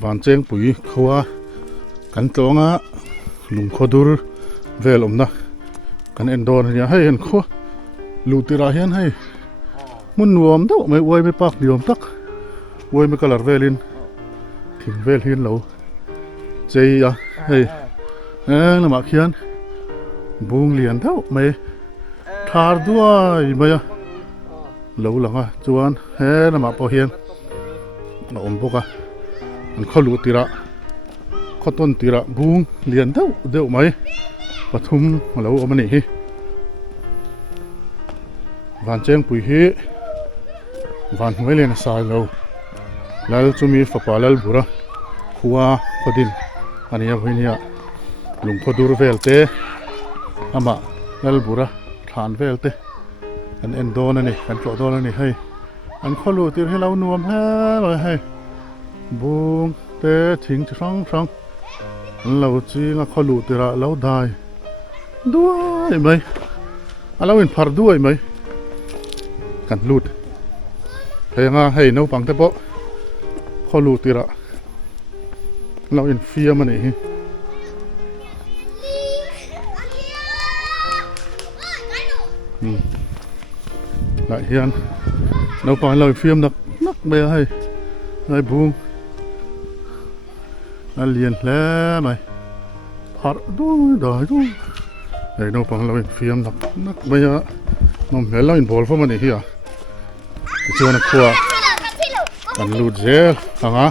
วันเจงปุ๋ยขวากันตรงลุงขดูร์เวลนะกันเอ็นโดนเนี่ยให้เห็นขวลูติราเห็นให้มุนวมตัวไม่อวยไม่ปักเดียวตักอวยไม่กระลาเวลินถึงเวลเห็นเราใจให้ละมาเขียนบุงเลียนเท่าไม่ทาร์ด้วยไม่เราหลังจวนละมาพอเห็นเราอมพวกมันเขาลูติระเขาต้นติระบุงเลียนเท่าเดียวไหมปฐุมเราเอามาหนีวันเจงปุ๋ยเฮวันไม่เลียนสายเราแล้วจะมีฝาปาลบุระขัวพอดินอันนี้พวกนี้ลุงพอดูเวลเตะอามาลบุระทานเวลเตะอันเอ็นโดนนี่อันโจโดนนี่ให้อันเขาลูติระให้เรานวมให้บุงเตะทิ้งช่องเราจีงเขาลูติระเราได้ด้วยไหมเราเป็นพาร์ด้วยไหมกันลูดเฮ้ยให้น้องปังเตะโปเขาลูติระเราเป็นเฟียมันนี่lại hiền đâu phải lời phim đặc nắc bè hay lại buông nó liền lẽ mày phát đuôi đời đuôi đây đâu phải lời phim đặc nắc bè nó phải lời bol phong này hả chưa nó khua ăn lụt dễ thằng á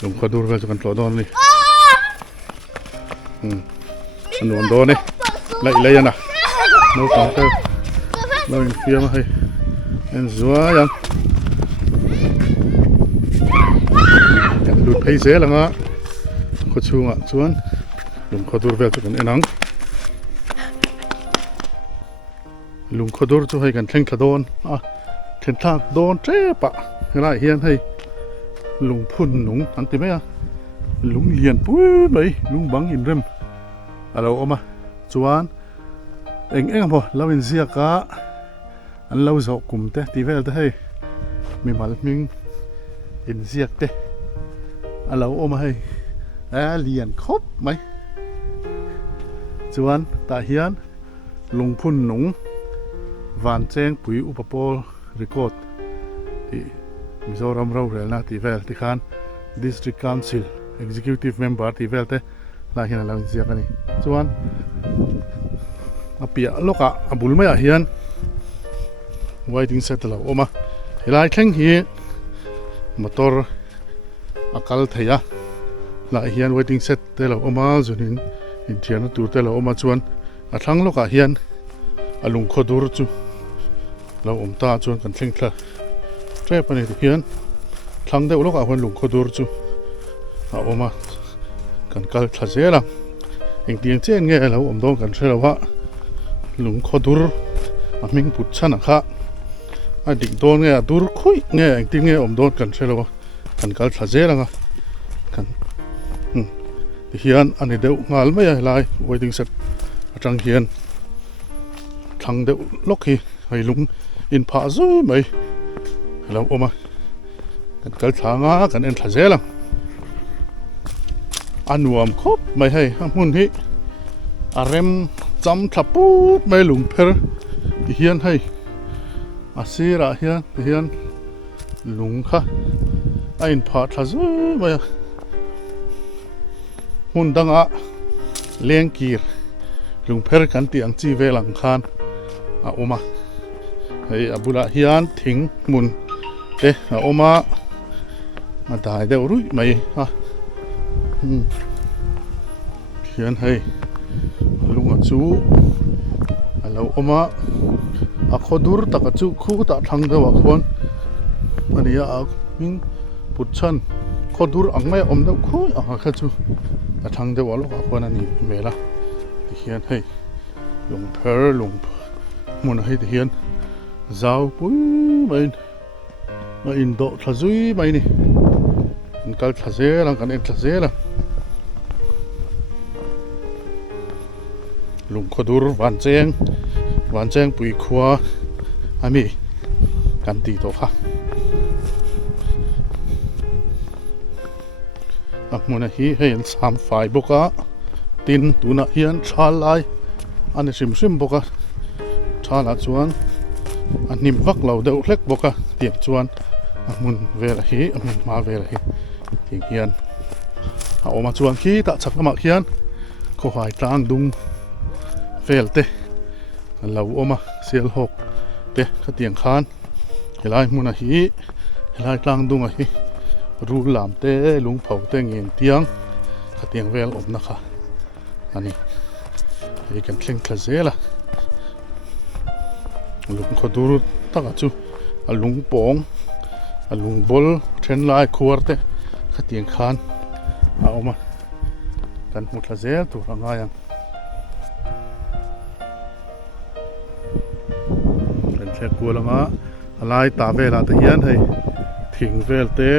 dùng khơi đuôi về cho con chó đòn đi ăn đòn đòn đi lại lấy ăn à đâu phải cái lời phim hay anh rúaยังกันดูดเพย์เสียแล้วนะขดชูอ่ะชวนลุงขดูดเวลจุกันเอ็นังลุงขดูดจะให้กันเท่งขดอนเท่งทากโดนเจ็บอะไรเฮียนให้ลุงพุ่นหนุ่งอันติไหมลุงเลียนปุ้ยไปลุงบังอินเริ่มเราเอามาชวนเอ็งพอเราเป็นเสียกะอันเราจะกลุ่มเตะตีเวลเตะให้มีมาลมิงอินเสียกเตะอันเราเอามาให้เลียนครบไหมจวนตาเฮียนลงพุ่นหนุ่งวานแจ้งปุ๋ยอุปโภครีคอร์ดที่มิโซรัมเราเรลนะตีเวลที่ขาน District Council Executive Member ตีเวลเตะลาเฮียนเราอินเสียกันนี่จวนเปียโลกะบุลไม่เฮียนwaiting set la oma helai thleng hi motor akal theya la hian waiting set te la oma zunin in thiana tur te la oma chuan a thlang loka hian alung khodur chu la omta chuan kan thleng thla tre pani hian thlang deuh loka huan lung khodur chu a oma kan kal thla zela eng tiang chen nge lo om dong kan threwa lung khodur a ming put chana khaดิ่งโดนไงดูรุคุยไงติ้งไงอมโดนกันใช่หรอกันกัลทาเจรังกันเฮียนอันนี้เดี๋ยวงานไม่ใหญ่ไรไว้ถึงเสร็จจังเฮียนทางเดี๋ยวล็อกฮีให้ลุงอินพาซุยไหมเราออกมากันกัลทางกันเอ็นทาเจรังอันวมครบไม่ให้หุ่นที่อารมจำทับปูดไม่ลุงเพอเฮียนให้อาศิระเฮียนลุงค่ะไอ้พาทัศน์มาหุ่นดังเลี้ยงกีร์ลุงเพร์กันตีอังจีเวลังคานโอมาไอ้บุระเฮียนทิ้งมุนโอมาได้เดี๋ยวรู้ไหมเฮียนให้ลุงจูแล้วโอมาขดูร์ตะกัจูคู่ตะทางเดียวคนอันนี้มิงปุชชันขดูร์อังไม่อมเดียวคู่ข้าจูตะทางเดียวลูกคนอันนี้เมล่าเฮียนให้ลุงเพอร์ลุงมุนให้เฮียนเจ้าปุ้ยไม่อินโดทะซุยไม่นี่อินกัลทะเซลังกันเอ็นทะเซลังลุงขดูร์วันเจงปุ๋ยขวาอามีกันตีตัวค่ะ muna hi hei an sam fai boka tin tuna hian thal lai an sim boka thala chuan an nim vak lo deuh hlek boka tiang chuan a mun vela hi a mun ma vela hi ting hian a oma chuan khi ta chak lama hian kho hai tlang dung velte an lo oma sial hok te kha tiang khan helai muna hi helai tlang dung a hi ru lam te lung phau te ngeng tiang kha tiang vel om na kha ani ei kan thleng thla zela lung khodur taka chu a lung pong a lung bol then lai khuar te kha tiang khan a oma kan hmu thla zel tur anga yang kan thlek kulanga alai ta vela te hian hei thing vel te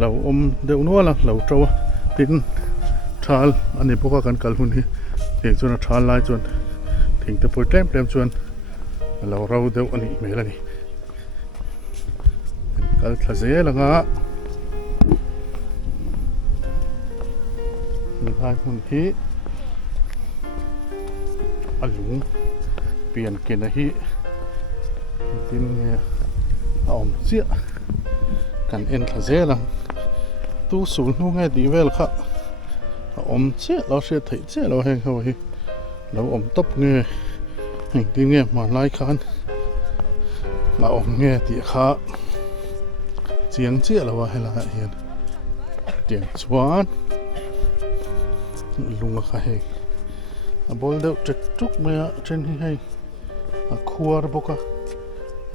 lo om deuh nuala lo tawa tin thal ani boka kan kal hun hi thing chuan a thal lai chuan thing te poi tlem chuan lo rau deuh ani hmel ani kal thla zelanga hai hun hi a lung pian ken a hi tin nge a om chia kan en thla zelang tu sul nu nge di vel kha a om chia lo se thei chia lo heng ho hi lo om top nge heng tin nge ma lai khan ma om nge ti kha chiang chia lo wa hela hian tiang chuan lunga kha hei a bol deuh trek tuk maya then hi hei a khuar boka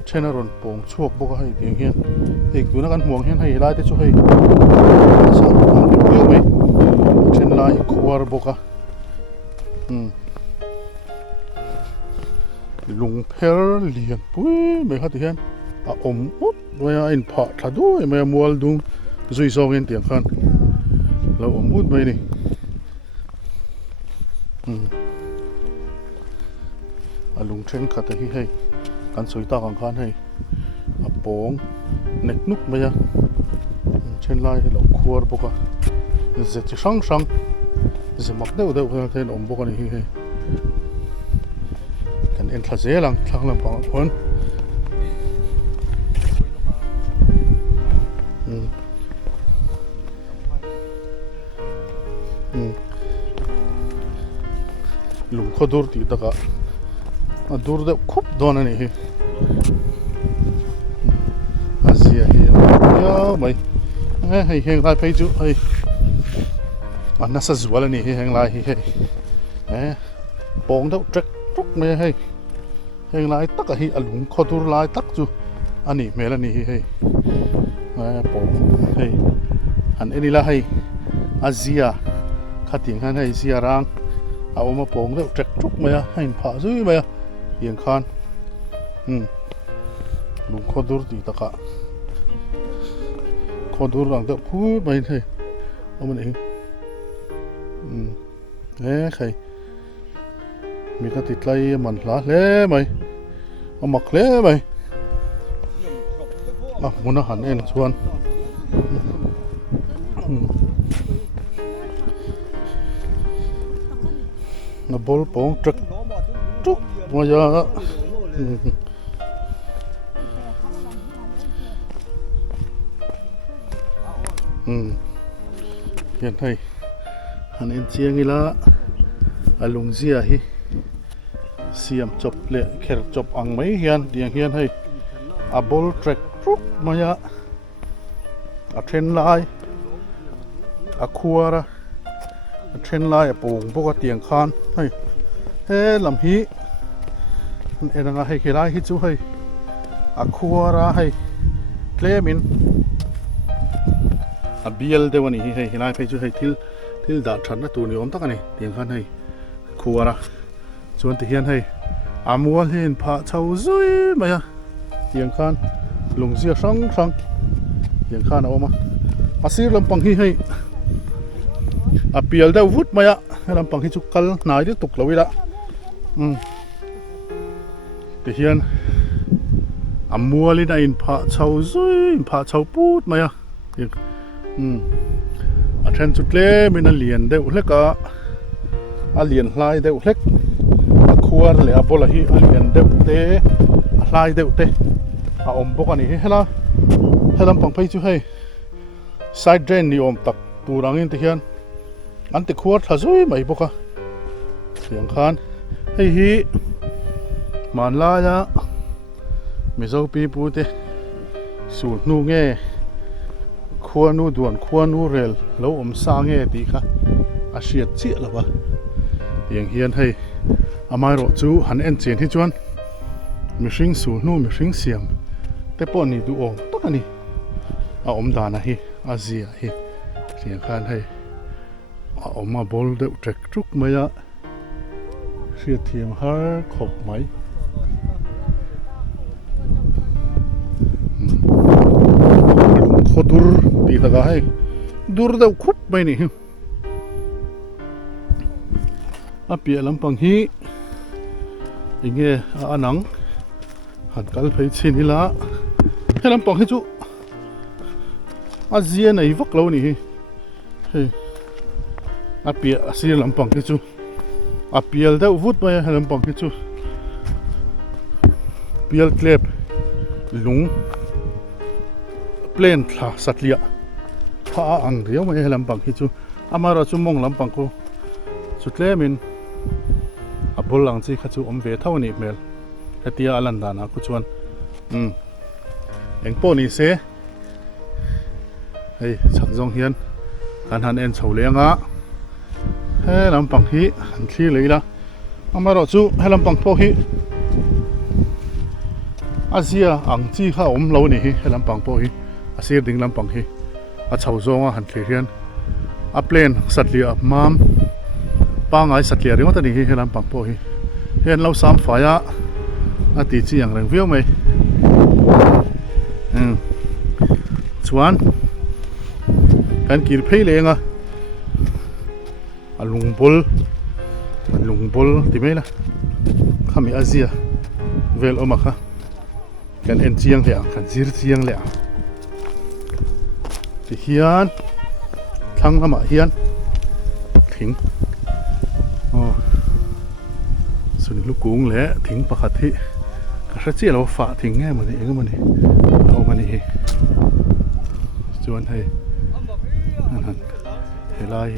then a ron pong chuak boka hei tiang hian hei tuna kan hmuang hian hei lai te chu hei sa an deuh mai then lai khuar boka lung pher lian pui mai kha ti hian a om ut maya in pha thadu maya mual dung zui song in tiang khan lo om ut mai ni a lung then khat hi hei kan soi ta kan khan hei a pong nek nuk maya then lai lo khuar boka ze chi sang sang ze mak deuh deuh kan then om boka ni hi hei kan en thla zelang thlang lam pang phon lung khodur ti taka a dur de khup don ani hi azia hi ya mai hei heng lai phei chu hei anna sa zual ani hi heng lai hi hei pong deuh trek truk me hei heng lai tak a hi a lung khodur lai tak chu ani mel ani hi hei pong hei an eni la hei azia khating han hei zia rang a oma pong deuh trek truk maya hein pha zui maya yang khan lung khodur ti taka khodur lang deuh phu mai thei oma ni khai mi ta titlai man hla hle mai amak hle mai muna han en chuan na bol pong trek truk maya hian hei han en chiang ila alung zia hi siam chop le kher chop ang mai hian tiang hian hei a bol trek truk maya a then lai a khuara a then lai a pong boka tiang khan hei he lam hi an enanga hei khilai hi chu hei a khuara hei tlemin a bial dewani hi hei hilai phei chu hei thil da than na tu ni om tak ani tiang khan hei khuara chuan ti hian hei amual hin pha chho zui maya tiang khan lungzia sang sang tiang khan a oma asir lampang hi hei a pial deuh vut maya lampang hi chu kal nai de tuk lowila ti hian amualin a in pha chho zui in pha chho put maya a เทรนจุดเล่มินาเลียนเดอุเล็กอาเลียนลายเดอุเล็กควรเลยบอลฮีอาเลียนเดอุเตลายเดอุเตอมบกันนี่เฮล่าปังไปจู่ให้ไซด์เดรนนี่อมตักตูรังอินที่เฮียนอันที่ควรท้าซุยไม่บกันเสียงคานให้ฮีมันลายะไม่เจ้าปีปูเตสูตรนูเง่ควรนูด่วนควรนูเรลแล้วอมสร้างเง่ดีค่ะอาเชียดเจี๊ยละวะอย่างเฮียนให้อามาโรจูหันเอ็นเจียนที่จวนมีชิงสูนูมีชิงเสียมแต่ปนนี่ดูอมตักนี่อาอมดานะฮีอาเซียฮีเสียงคานให้อาอมมาบอลเดือดเจ็กทุกเมื่อเสียทีมฮาร์ขบไหมโคดูร์ดีตะกายดูร์เดือดขุดไปนี่อาเปียลำปังฮีอย่างเงี้ยอันนังหัดกัลไปชินิละให้ลำปังให้จูอาเซียนไอ้วักเรานี่เฮ้ยอาเปียอาเซียลำปังให้จูอาเปียลเดือดวุดไปให้ลำปังให้จูเปียลเคลบลุงเพลนท่าสัตว์เลี้ยท่าอังเดียวไม่ให้ลำปังให้จูอามาเราจูมองลำปังกูสุดเล่มินอับบอลหลังจีข้าจูอมเวทเท่านี้เมลเฮตียอลันดานะกูชวนเอ็งโปนี่เซ่เฮ้ยชักจงเฮียนการหันเอ็นเฉาเลี้ยงอ่ะให้ลำปังฮีหันขี้เลยละอามาเราจูให้ลำปังโปฮีอาเซียอังจีข้าอมเรานี่ให้ลำปังโปฮีอาเซียดิ่งลำปังฮีอาเฉาจงอ่ะหันขี้เฮียนอาเพลนสัตว์เลี้ยมามป้าไงสัตว์เลี้ยงว่าตอนนี้เห็นลำปังโปฮีเห็นเราสามฝ่ายอาตีจีอย่างแรงเวียวไหมชวนการกินเพลเลยงลุงบอลที่ไม่ละข้ามีอาเซียเวลออกมาค่ะการเอ็นเจียงเลยการซีร์เจียงเลยที่เฮียนทั้งละมาเฮียนถึงส่วนลูกกุ้งแหละถึงปกติก็ชัดเจนเราฝ่าถึงแง่มันเองมันนี่เอามันนี่ชวนให้นั่นเฮลาย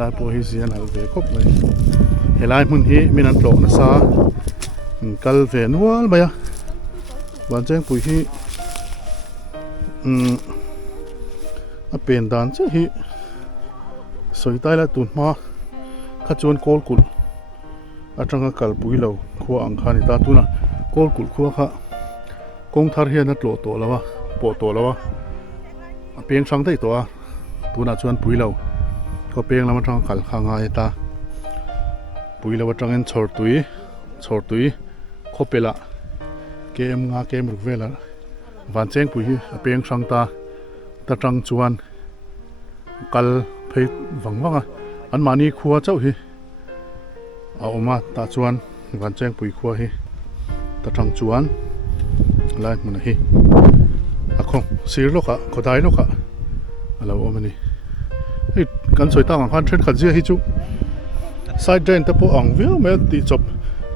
ลายโปรฮิเซียนเอาเวครบเลยเฮลายมันฮีมีนันโตนะซากัลเวนวัลไปอ่ะวันแจ้งปุ๋ยฮีเป็นด่านเจ้าฮีสวยตายแล้วตุนมาข้าชวนโกลกุลอาจารย์กัลปุยเราขัวอังคานิตาตุนะโกลกุลขัวข้ากงทาร์เฮียนัดโลตัวแล้ววะโปตัวแล้ววะเพียงช่างได้ตัวตุนะชวนปุยเราก็เพียงแล้วมันช่างกัลข้างไงตาปุยเราว่าจังเงินชอร์ตุยคบไปละเกมรุกเวละวันเจงปุยเพียงช่างตาจังชวนกัลไปหวังว่าอันมานี่ขัวเจ้าฮีเอามาตาจวนวันแจ้งปุ๋ยขัวฮีตาจังจวนอะไรมันฮีอะคงสีลูกอะก็ได้ลูกอะเราเอามันนี่เฮ้ยกันสวยตาของพันเทรนขัดเสียฮิจุไซด์เดนแต่พออังวิวไม่ตีจบ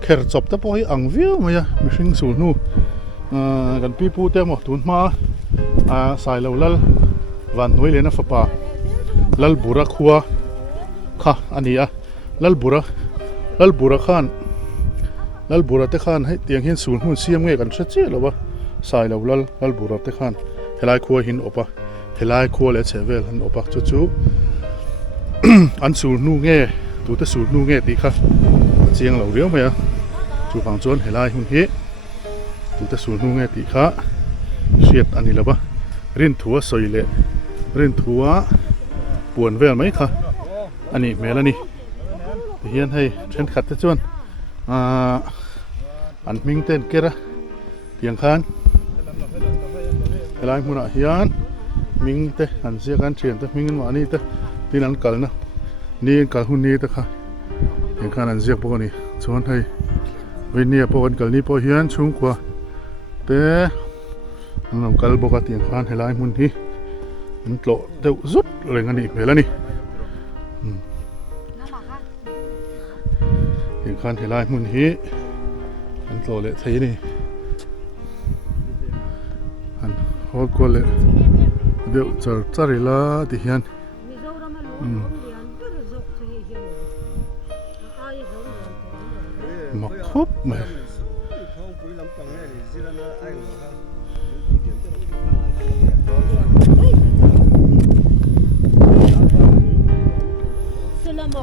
แค่จบแต่พอให้อังวิวไม่ยะไม่ชิงสูนูกันปีปูเต็มหมดตุนมาสายเราลัลวันน้อยเลยนะฟ้าป่าลัลบุระขัวค่ะอันนี้ลัลบุระข้านลัลบุระเตข้านให้เตียงหินสูงหุ่นเสียมเงี้ยกันชัดเจนหรอวะสายเราลัลบุระเตข้านเฮลายขัวหินอปะเฮลายขัวเลเชเวลหินอปะจู่อันสูงนู่เงี้ยตัวแต่สูงนู่เงี้ยตีค่ะเจียงเราเรียวไหมอ่ะจู่ฝั่งจวนเฮลายหุ่นเฮตัวแต่สูงนู่เงี้ยตีค่ะเสียดอันนี้หรอวะรินทัวสวยเลยรินทัวปวนเวลไหมค่ะอันนี้แม่ละนี่เฮียนให้เทรนขัดจวนอันมิงเต้นเกระเตียงคานอะไรมุนเฮียนมิงเตอันเสียกันเทียนเตมิงวันนี้เตที่นั่นกัลนะนี่กัลหุ่นนี้เตค่ะเตียงคานอันเสียพวกนี้ชวนให้วินเนียพวกกัลนี้พวกเฮียนชุ่มกว่าเตอันนั้นกัลบอกเตียงคานให้ลายมุนที่ มันโตเดี๋ยวสุดอะไรกันนี่เห็นแล้วนี่เห็นคันเห็นลายมุนฮีมันโตเลยใช่นี่อันโคตรกวนเลยเดี๋ยวจะจ่ายละที่เฮียนมาครบไหม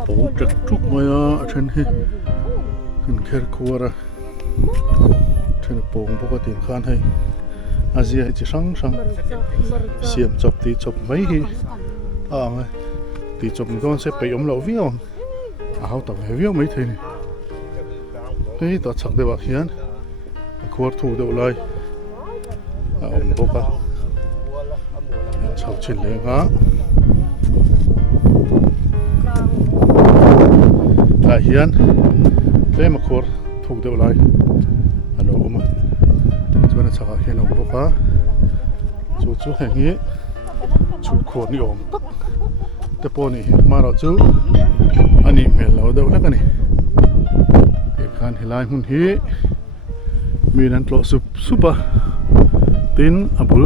โอ้จัดทุกมาอ่ะฉันเห็นแค่ขวดอ่ะฉันปงปกติข้านให้อาเซียจะสั่งเสียมจบตีจบไม่ฮีไงตีจบมันก็จะไปอมเหล่าวิ่งเอาต่อไปวิ่งไม่ถึงเฮ้ยต่อฉักเดี๋ยวเฮียนขวดถูกเดี๋ยวเลยอมปกอ่ะชาวชินเลยฮะเฮียนเล่มาขวดถูกเดี๋ยวเลยอันนู้นมาจะเป็นชักเฮียนอมปกอ่ะจู่ๆแห่งนี้ชุดขวดนี่อมแต่พอนี่มาเราจู่อันนี้เมลเราเดี๋ยวแล้วกันนี่เด็กการเฮลายหุ่นฮีมีนั่นตัวซุปตินอับุล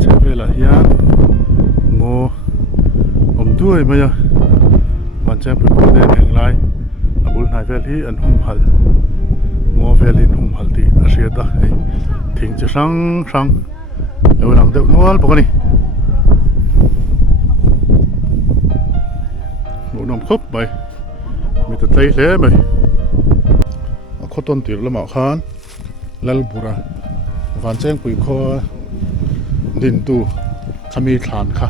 เชฟเวลาเฮียนโมอมด้วยไหมอ่ะวันแจ้งเป็นคนเดินแห่งไรอับุลนายเวลีอันหุ่มหัลโมเวลินหุ่มหัลตีอาเซียตาให้ทิ้งจะสั่งแล้วหลังเดี๋ยวนวลปกติหนูน้ำครบไปมีแต่ใจเละไปข้อต้นตีละหมาขานลัลบุระวันแจ้งปุ๋ยข้อดินตูขมีฐานค่ะ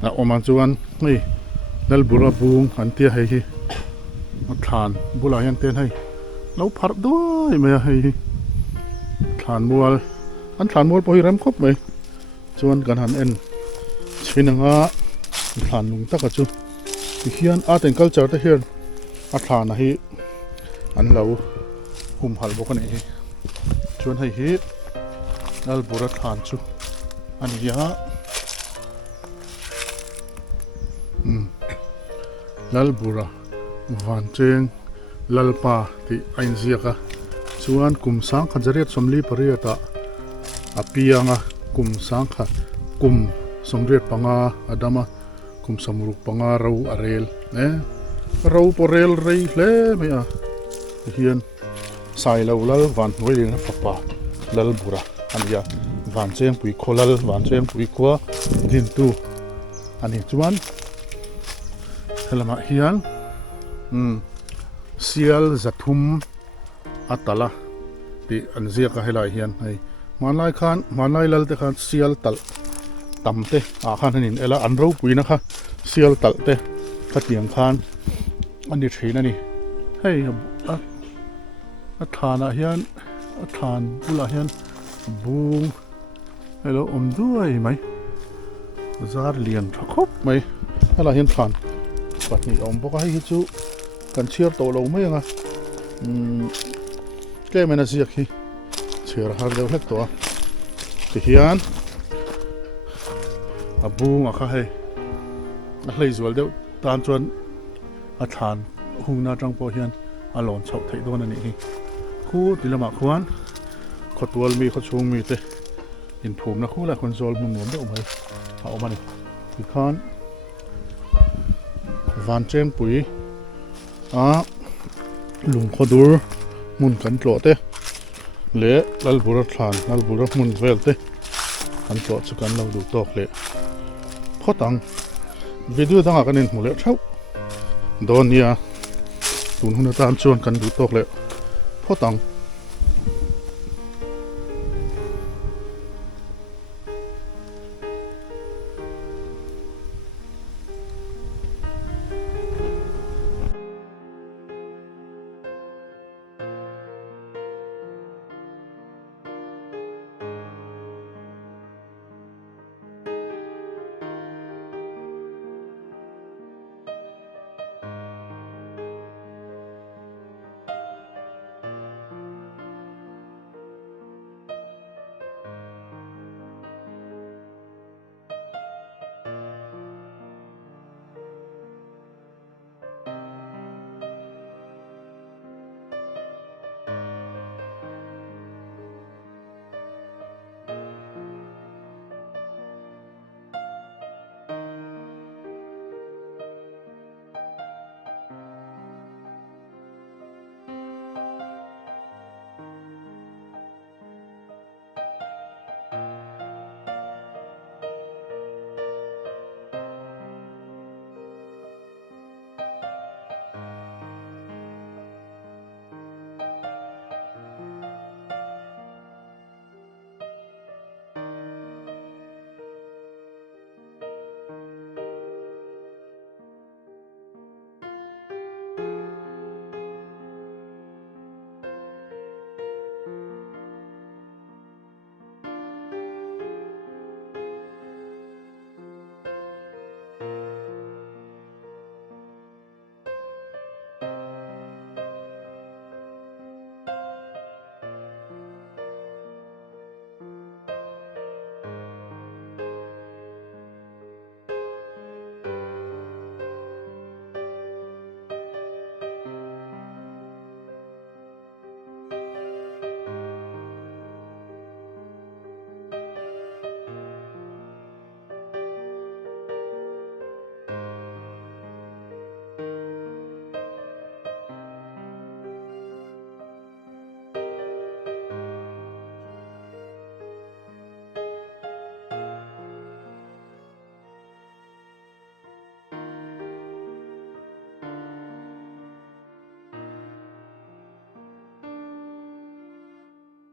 แล้วออกมาจวนนี่ลัลบุระบุงอันเตี้ยให้ฐานบุระยันเตี้ยให้แล้วพัดด้วยไหมให้ฐานบัวอันฐานบัวพอให้รำครบไหมจวนกันหันเอ็นชินังอ่ะฐานลุงตะกัจูเฮียนอาร์ตแอนด์คัลเจอร์ที่เฮียนอาฐานนะฮีอันเราหุ่มหัลบกันนี่ชวนให้ฮีลัลบุระฐานจูอันนี้ฮะลัลบุระวันเจงลัลปาที่ไอน์เซียกะชวนกุมสังขจริตสมลีปริยตาอภิยังะกุมสังขกุมสมเด็จปังอาอดามะกุมสมรุปปังอาเราอาเรลเนี่ยเราปอเรลเรยเล่ไม่อ่ะเฮียนใส่เราแล้ววันไว้เลยนะปะลัลบุระอันนี้วันเจงปุยโคลัลวันเจงปุยกัวดินตูอันนี้จวนเฮลมาเฮียนเซียลจัตุมอัตตละที่อันเซียกเฮลายเฮียนให้มันไล่ขันมันไล่ลัลเตขันเซียลตัลต่ำเตะขันนี่เอล่าอันรู้กุยนะคะเซียลตัลเตะขัดเตียงขันอันนี้ทีนั่นนี่เฮ้ยฐานเฮียนฐานบุลเฮียนบูงเฮลอมด้วยไหมซาร์เลียนครบไหมอะไรเฮียนฐานปัดนี่อมบอกให้ฮิจูกันเชียร์โตลงไหมยังไงแกไม่น่าเสียขี้เชียร์ฮาร์เดลเล็กตัวที่เฮียนบูงอะค่ะให้อะไรส่วนเดียวตามจวนอาฐานหุงนาจังโปเฮียนอารมณ์ชอบไทยตัวนั่นนี่คู่ที่ละหมาดควรขดตัวมีขดชงมีเตะอินภูมินะคู่แหละคนโซลมันหมุนได้ออกมาเอาออกมาดิที่ข้านวันเจงปุ๋ยลุงขดูมุนกันโกรธเตะเละลัลบุระฐานลัลบุระมุนเวลเตะกันโกรธสักกันเราดูตอกเละพอตังวิดีโอตั้งกันเองหมดแล้วเท่าโดนเนี่ยตุนหุ่นตามชวนกันดูตอกเละพอตัง